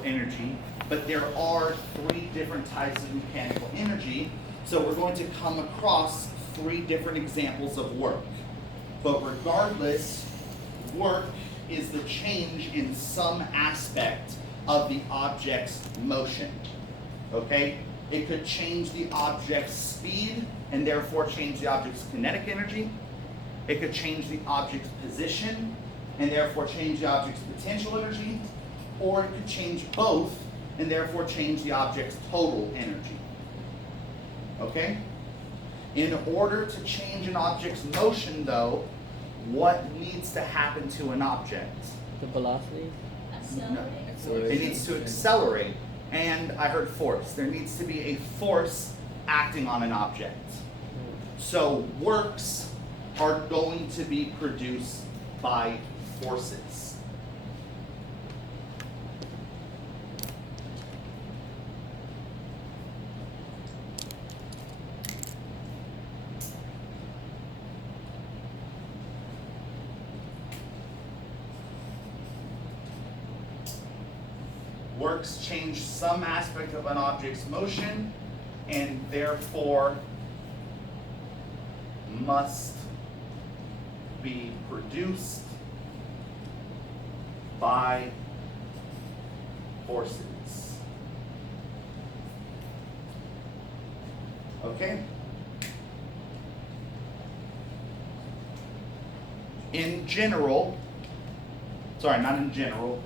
mechanical energy, but there are 3 different types of mechanical energy, so we're going to come across 3 different examples of work. But regardless, work is the change in some aspect of the object's motion, okay? It could change the object's speed and therefore change the object's kinetic energy. It could change the object's position and therefore change the object's potential energy, or it could change both and therefore change the object's total energy, okay? In order to change an object's motion though, what needs to happen to an object? The velocity? No. It needs to accelerate, and I heard force. There needs to be a force acting on an object. So works are going to be produced by forces. Works change some aspect of an object's motion and therefore must be produced by forces. Okay? In general, sorry, not in general,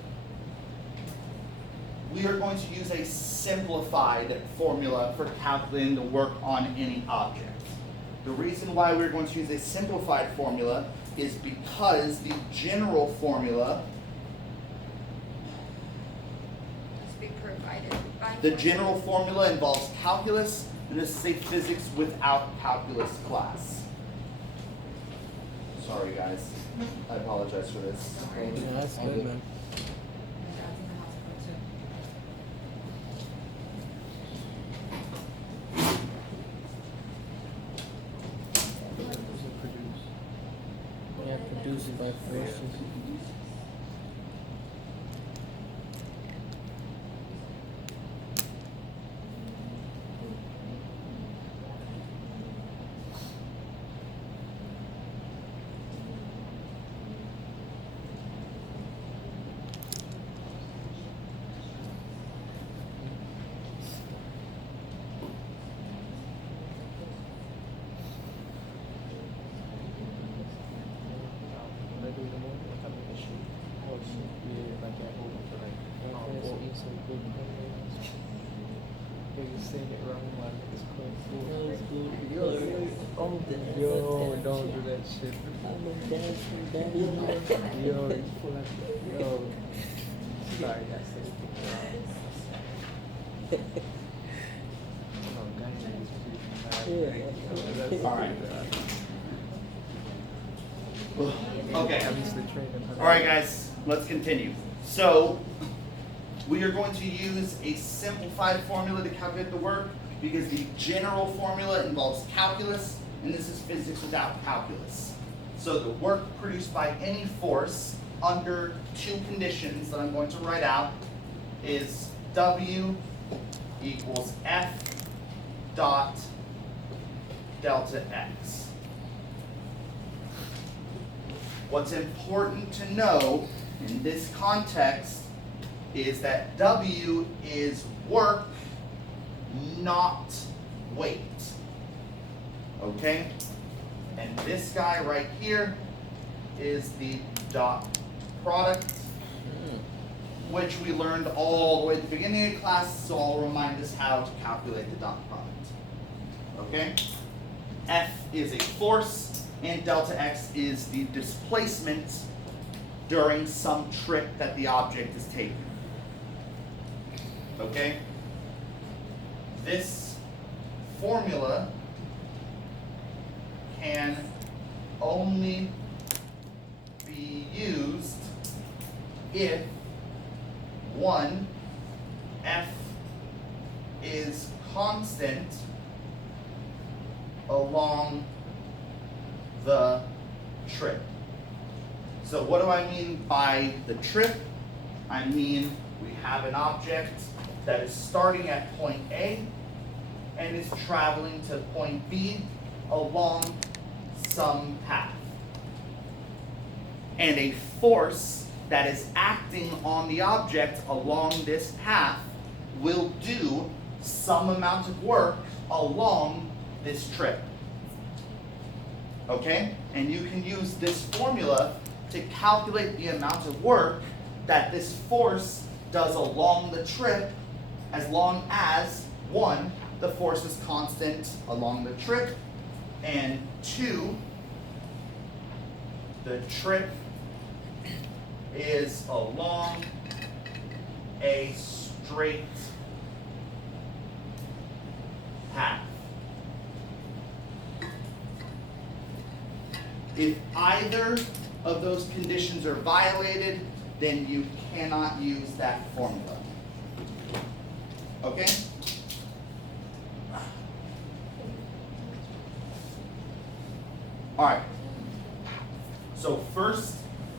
we are going to use a simplified formula for calculating the work on any object. The reason why we're going to use a simplified formula is because the general formula, Must be provided by. the general formula involves calculus, and this is a physics without calculus class. Sorry guys, I apologize for this. Yeah, that's good, man. My dad's in the hospital too. Yeah, produced by forces. Yo, don't do that shit. I'm a dancing daddy. Yo, you pull up. Yo. Sorry, I said it wrong. All right. Okay. I'm used to training. All right, guys, let's continue. So, we are going to use a simplified formula to calculate the work because the general formula involves calculus, and this is physics without calculus. So the work produced by any force under 2 conditions that I'm going to write out is W equals F dot delta X. What's important to know in this context is that W is work, not weight. Okay? And this guy right here is the dot product, which we learned all the way at the beginning of class, so I'll remind us how to calculate the dot product. Okay? F is a force, and delta X is the displacement during some trip that the object is taking. Okay? This formula can only be used if 1, F is constant along the trip. So what do I mean by the trip? I mean We have an object that is starting at point A and is traveling to point B along some path. And a force that is acting on the object along this path will do some amount of work along this trip. Okay? And you can use this formula to calculate the amount of work that this force does along the trip, as long as, 1, the force is constant along the trip, and 2, the trip is along a straight path. If either of those conditions are violated, then you cannot use that formula. Okay? All right. So first,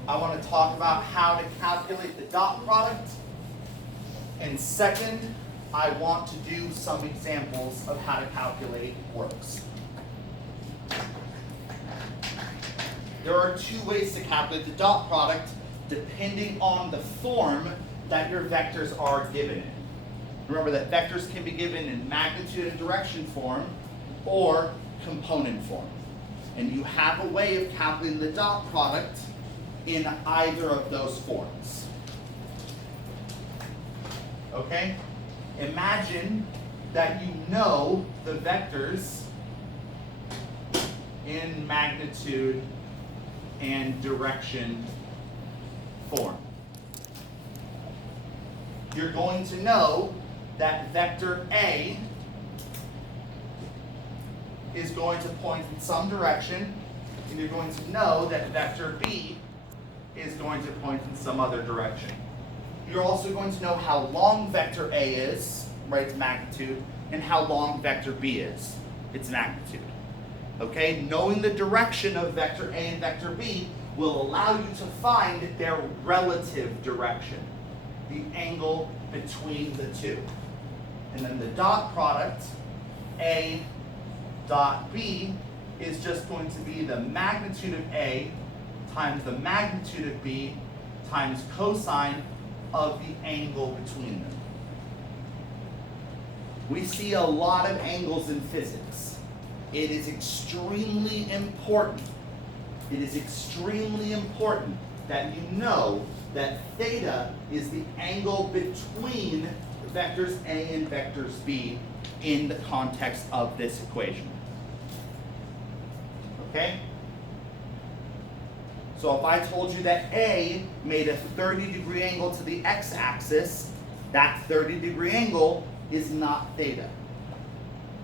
I want to talk about how to calculate the dot product. And second, I want to do some examples of how to calculate works. There are 2 ways to calculate the dot product depending on the form that your vectors are given in. Remember that vectors can be given in magnitude and direction form or component form. And you have a way of calculating the dot product in either of those forms. Okay? Imagine that you know the vectors in magnitude and direction form. You're going to know that vector A is going to point in some direction, and you're going to know that vector B is going to point in some other direction. You're also going to know how long vector A is, right, its magnitude, and how long vector B is, its magnitude. Okay, knowing the direction of vector A and vector B will allow you to find their relative direction, the angle between the two. And then the dot product, A dot B, is just going to be the magnitude of A times the magnitude of B times cosine of the angle between them. We see a lot of angles in physics. It is extremely important. It is extremely important that you know that theta is the angle between vectors A and vectors B in the context of this equation. Okay? So if I told you that A made a 30-degree angle to the x-axis, that 30-degree angle is not theta,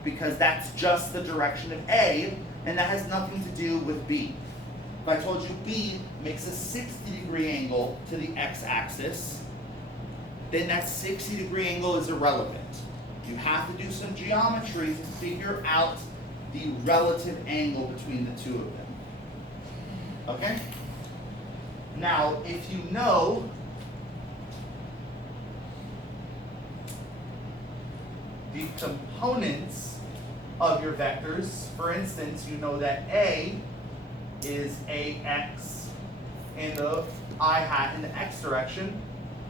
because that's just the direction of A, and that has nothing to do with B. If I told you B makes a 60-degree angle to the x-axis, then that 60-degree angle is irrelevant. You have to do some geometry to figure out the relative angle between the two of them. Okay? Now, if you know the components of your vectors, for instance, you know that A is AX in the I hat in the X direction,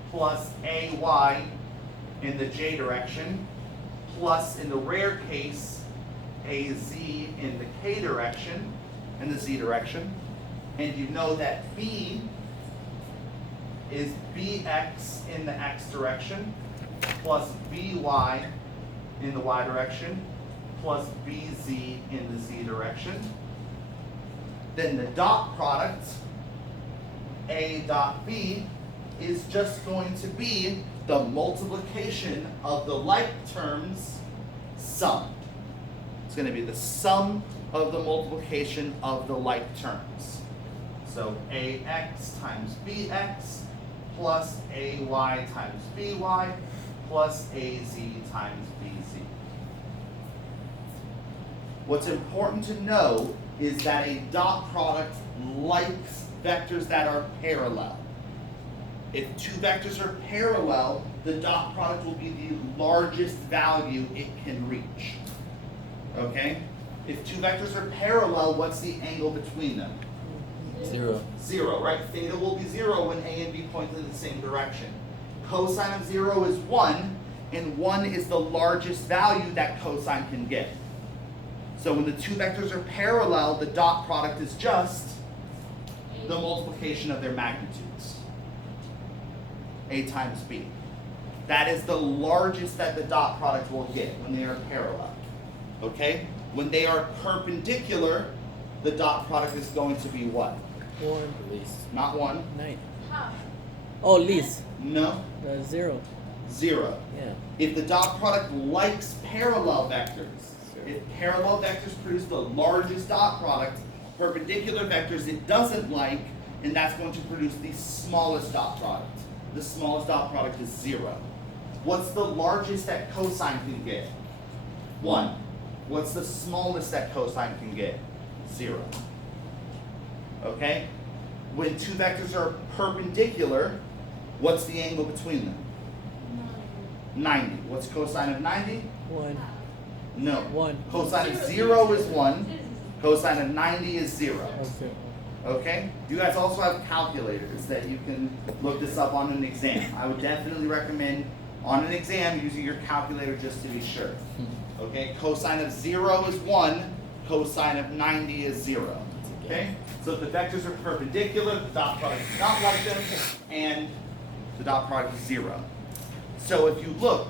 plus AY in the J direction, plus in the rare case, AZ in the K direction, in the Z direction. And you know that B is BX in the X direction, plus BY in the Y direction, plus BZ in the Z direction. Then the dot product, A dot B, is just going to be the multiplication of the like terms summed. It's going to be the sum of the multiplication of the like terms. So AX times BX plus AY times BY plus AZ times BZ. What's important to know is that a dot product likes vectors that are parallel. If two vectors are parallel, the dot product will be the largest value it can reach. Okay? If two vectors are parallel, what's the angle between them? 0. 0, right? Theta will be 0 when A and B point in the same direction. Cosine of 0 is 1, and 1 is the largest value that cosine can get. So when the two vectors are parallel, the dot product is just the multiplication of their magnitudes. A times B. That is the largest that the dot product will get when they are parallel. Okay? When they are perpendicular, the dot product is going to be what? 1. Least. Not 1. 9. Half. Oh, least. No. 0. 0. Yeah. If the dot product likes parallel vectors, if parallel vectors produce the largest dot product, perpendicular vectors it doesn't like, and that's going to produce the smallest dot product. The smallest dot product is 0. What's the largest that cosine can get? 1. What's the smallest that cosine can get? 0. Okay? When two vectors are perpendicular, what's the angle between them? 90. What's cosine of 90? 1. No. 1. Cosine of 0 is 1. Cosine of 90 is 0. Okay. Okay? You guys also have calculators that you can look this up on an exam. I would definitely recommend on an exam using your calculator just to be sure. Okay? Cosine of 0 is 1. Cosine of 90 is 0. Okay? So if the vectors are perpendicular, the dot product is not like them, and the dot product is 0. So if you look,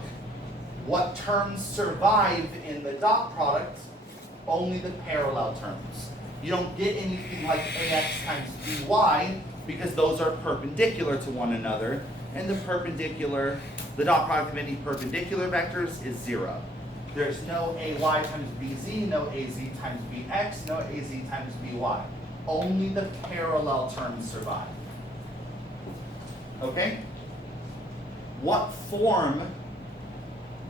what terms survive in the dot product? Only the parallel terms. You don't get anything like ax times by because those are perpendicular to one another, and the dot product of any perpendicular vectors is 0. There's no ay times bz, no az times bx, no az times by. Only the parallel terms survive. Okay? What form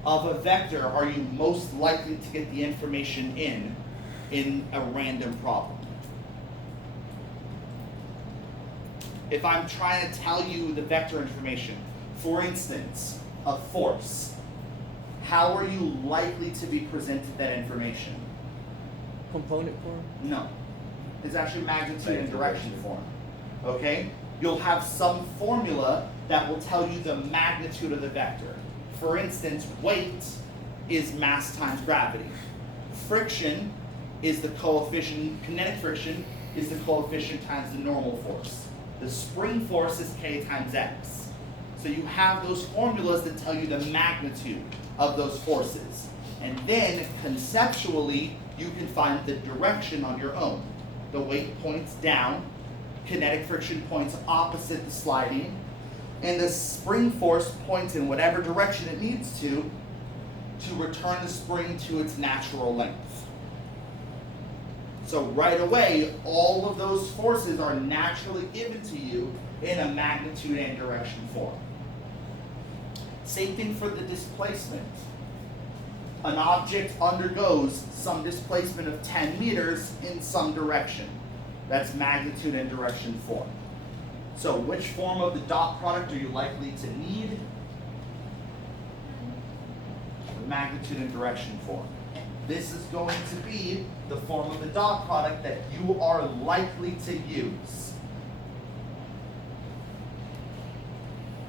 of a vector are you most likely to get the information in a random problem? If I'm trying to tell you the vector information, for instance, a force, how are you likely to be presented that information? Component form? No. It's actually magnitude and direction form. Okay? You'll have some formula that will tell you the magnitude of the vector. For instance, weight is mass times gravity. Friction is the coefficient, kinetic friction is the coefficient times the normal force. The spring force is K times X. So you have those formulas that tell you the magnitude of those forces. And then conceptually, you can find the direction on your own. The weight points down, kinetic friction points opposite the sliding, and the spring force points in whatever direction it needs to return the spring to its natural length. So right away, all of those forces are naturally given to you in a magnitude and direction form. Same thing for the displacement. An object undergoes some displacement of 10 meters in some direction. That's magnitude and direction form. So which form of the dot product are you likely to need? The magnitude and direction form. This is going to be the form of the dot product that you are likely to use.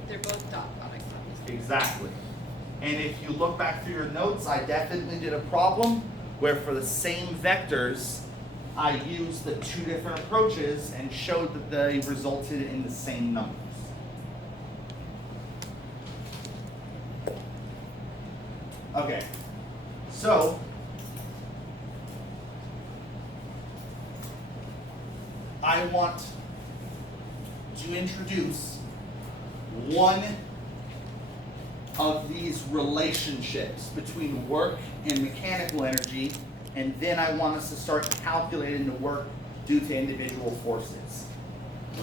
They're both dot products, obviously. Exactly. And if you look back through your notes, I definitely did a problem where for the same vectors, I used the two different approaches and showed that they resulted in the same numbers. Okay, so I want to introduce one of these relationships between work and mechanical energy, and then I want us to start calculating the work due to individual forces.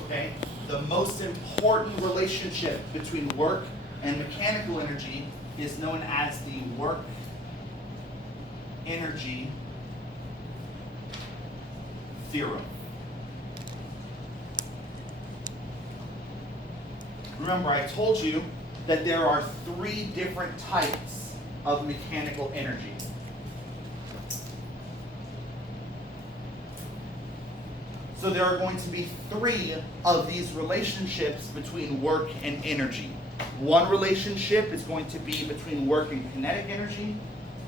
Okay? The most important relationship between work and mechanical energy is known as the work energy theorem. Remember, I told you that there are 3 different types of mechanical energy. So there are going to be 3 of these relationships between work and energy. One relationship is going to be between work and kinetic energy.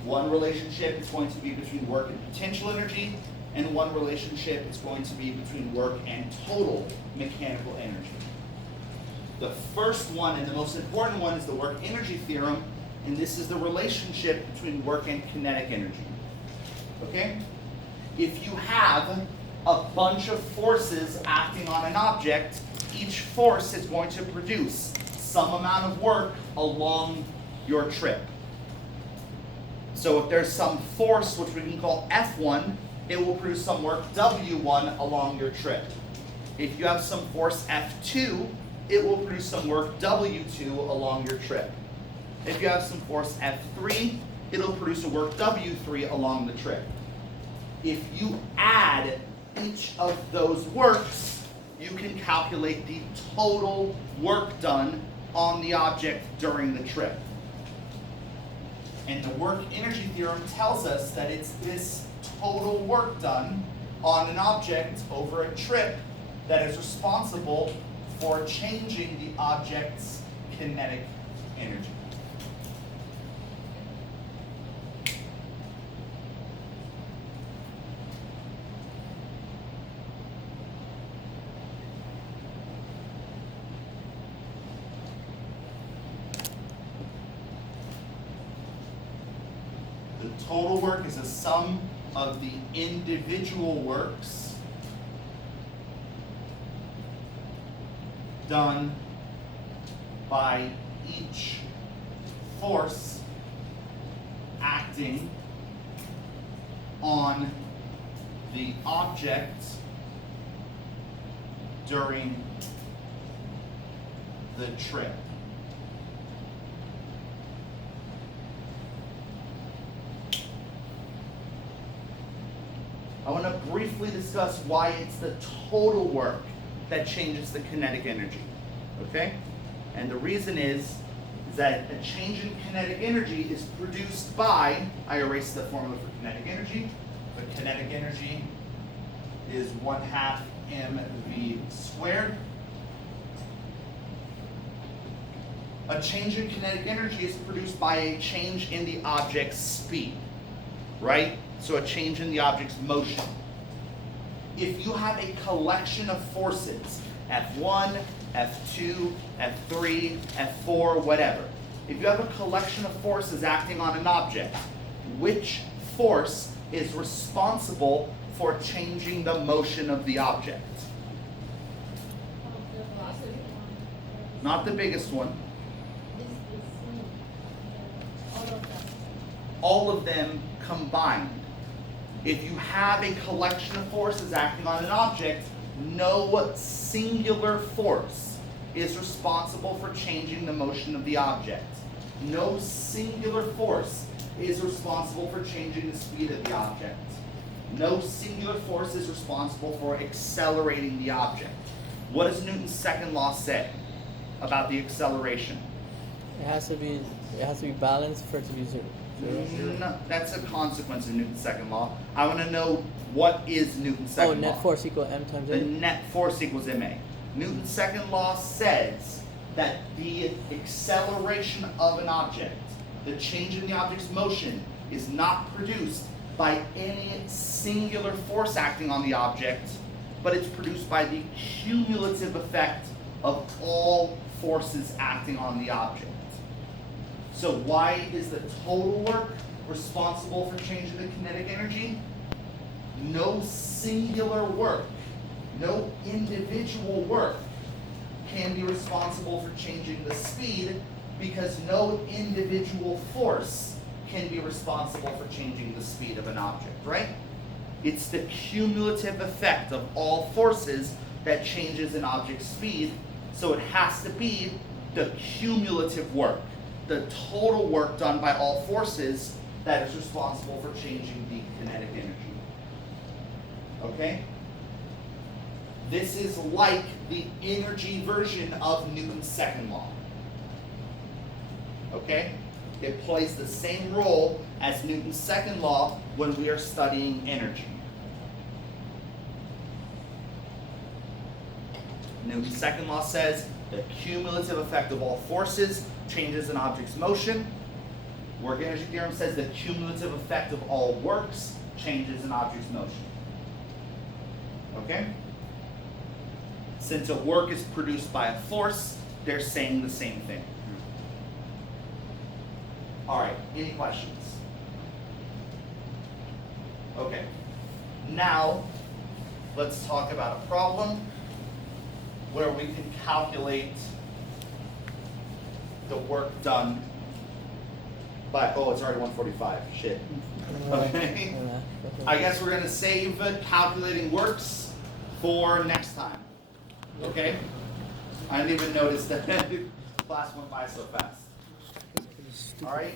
One relationship is going to be between work and potential energy. And one relationship is going to be between work and total mechanical energy. The first one and the most important one is the work energy theorem, and this is the relationship between work and kinetic energy. Okay? If you have a bunch of forces acting on an object, each force is going to produce some amount of work along your trip. So if there's some force, which we can call F1, it will produce some work W1 along your trip. If you have some force F2, it will produce some work W2 along your trip. If you have some force F3, it'll produce a work W3 along the trip. If you add each of those works, you can calculate the total work done on the object during the trip. And the work energy theorem tells us that it's this total work done on an object over a trip that is responsible for changing the object's kinetic energy. The total work is a sum of the individual works done by each force acting on the object during the trip. I want to briefly discuss why it's the total work that changes the kinetic energy, okay? And the reason is that a change in kinetic energy is produced by, I erased the formula for kinetic energy. The kinetic energy is 1/2 mv squared. A change in kinetic energy is produced by a change in the object's speed, right? So a change in the object's motion. If you have a collection of forces, F1, F2, F3, F4, whatever. If you have a collection of forces acting on an object, which force is responsible for changing the motion of the object? Not the biggest one. All of them combined. If you have a collection of forces acting on an object, no singular force is responsible for changing the motion of the object. No singular force is responsible for changing the speed of the object. No singular force is responsible for accelerating the object. What does Newton's second law say about the acceleration? It has to be balanced for it to be zero. No, that's a consequence of Newton's second law. I want to know what is Newton's second law. Net force equal m times The a. net force equals ma. Newton's second law says that the acceleration of an object, the change in the object's motion, is not produced by any singular force acting on the object, but it's produced by the cumulative effect of all forces acting on the object. So why is the total work responsible for changing the kinetic energy? No singular work, no individual work can be responsible for changing the speed, because no individual force can be responsible for changing the speed of an object, right? It's the cumulative effect of all forces that changes an object's speed, so it has to be the cumulative work, the total work done by all forces that is responsible for changing the kinetic energy. Okay? This is like the energy version of Newton's second law. Okay? It plays the same role as Newton's second law when we are studying energy. Newton's second law says the cumulative effect of all forces changes an object's motion. Work energy theorem says the cumulative effect of all works changes an object's motion. Okay? Since a work is produced by a force, they're saying the same thing. Alright, any questions? Okay. Now, let's talk about a problem where we can calculate the work done by, oh, it's already 1:45, shit. Okay. I guess we're gonna save calculating works for next time. Okay? I didn't even notice that class went by so fast. Alright?